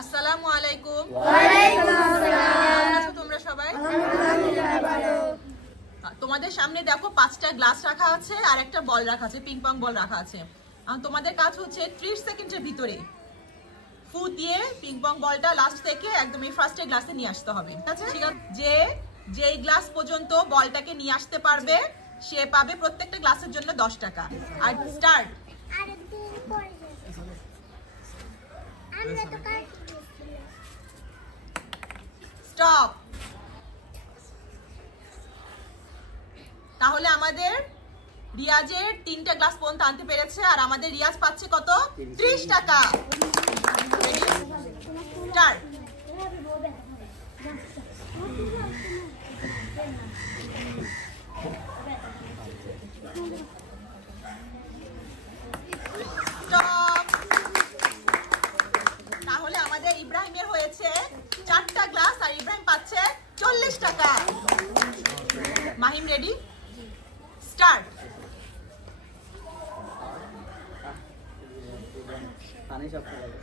আসসালামু আলাইকুম। ওয়ালাইকুম আসসালাম। তোমরা সবাই আলহামদুলিল্লাহ ভালো। তোমাদের সামনে দেখো 5টা গ্লাস রাখা আছে আর একটা বল রাখা আছে, পিং পং বল রাখা আছে। তোমাদের কাজ হচ্ছে 30 সেকেন্ডের ভিতরে ফু দিয়ে পিং পং বলটা লাস্ট থেকে একদম এই ফার্স্টে গ্লাসে নিয়ে আসতে হবে। ঠিক আছে? যেই গ্লাস পর্যন্ত বলটাকে নিয়ে আসতে পারবে সে পাবে প্রত্যেকটা গ্লাসের জন্য 10 টাকা। আর স্টার্ট। স্টপ। তাহলে আমাদের রিয়াজের 3টা গ্লাস পর্যন্ত আনতে পেরেছে আর আমাদের রিয়াজ পাচ্ছে কত? 30 টাকা। স্টার্ট। স্টপ। তাহলে আমাদের ইব্রাহিমের হয়েছে 4টা গ্লাস আর ইব্রাহিম পাচ্ছে 40 টাকা। মাহিম রেডি? স্টার্ট। পানি সব খাওয়া যাবে।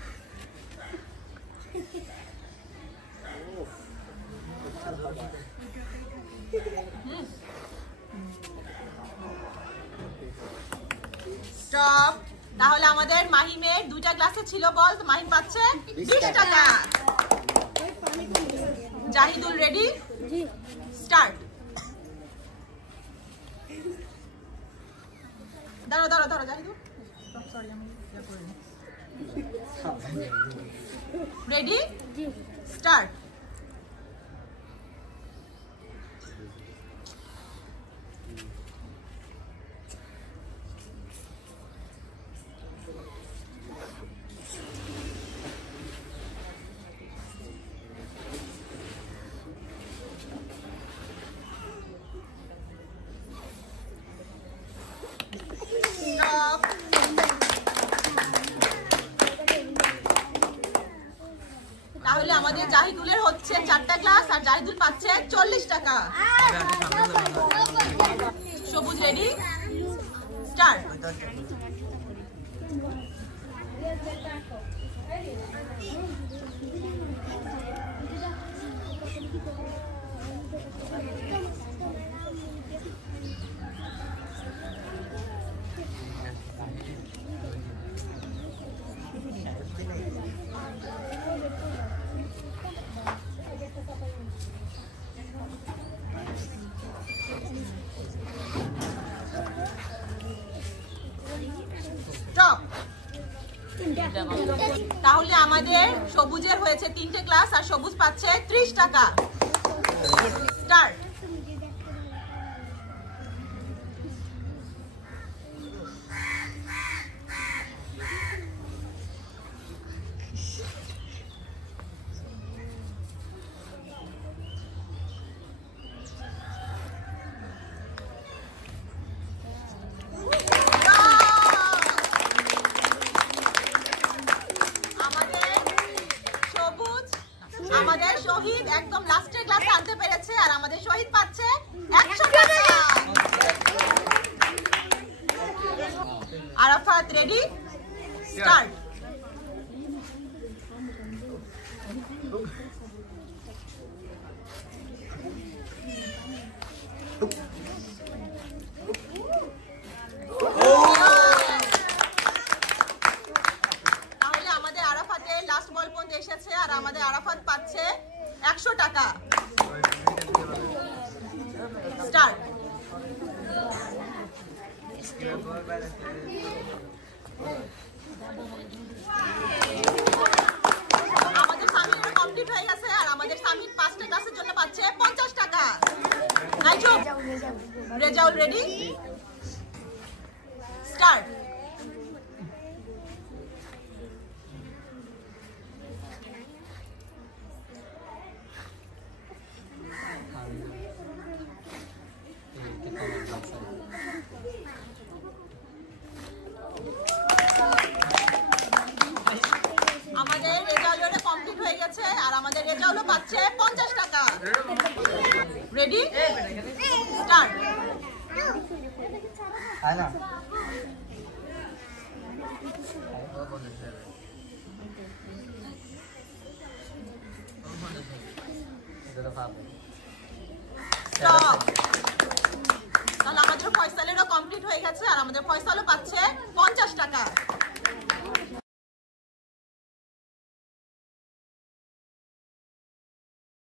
স্টপ। তাহলে আমাদের মাহিমের 2টা গ্লাসে ছিল বল, মাহিম পাচ্ছে 20 টাকা। জাহিদুল রেডি? স্টার্ট। দাঁড়াও দাঁড়াও দাঁড়াও জাহিদুল, সরি আমি ইয়া করে নি। রেডি? স্টার্ট। তাহলে আমাদের জাহিদুলের হচ্ছে 4টা গ্লাস আর জাহিদুল পাচ্ছে 40 টাকা। সবুজ রেডি? স্টার্ট। তাহলে আমাদের সবুজের হয়েছে 3টে গ্লাস আর সবুজ পাচ্ছে 30 টাকা। স্টার্ট। আমাদের শহীদ একদম লাস্টের গ্লাসে আনতে পেরেছে আর আমাদের শহীদ পাচ্ছে 100 টাকা। আরাফাত রেডি? স্টার্ট। তাহলে আমাদের আরাফাতের লাস্ট বল পর্যন্ত এসেছে আর আমাদের আরাফাত পাচ্ছে 100 টাকা। স্টার্ট। আমাদের সামিনের কমপ্লিট হয়ে গেছে আর আমাদের সামিন 5টা ক্লাসের জন্য পাচ্ছে 50 টাকা। রেজাউল রেডি? স্টার্ট। আমাদের রেজাউলটা কমপ্লিট হয়ে গেছে আর আমাদের রেজাউলও পাচ্ছে 50 টাকা। রেডি? স্টার্ট। যেটা পাবে স্টপ। তাহলে আমাদের ফয়সালেরও কমপ্লিট হয়ে গেছে আর আমাদের ফয়সালও পাচ্ছে 50 টাকা।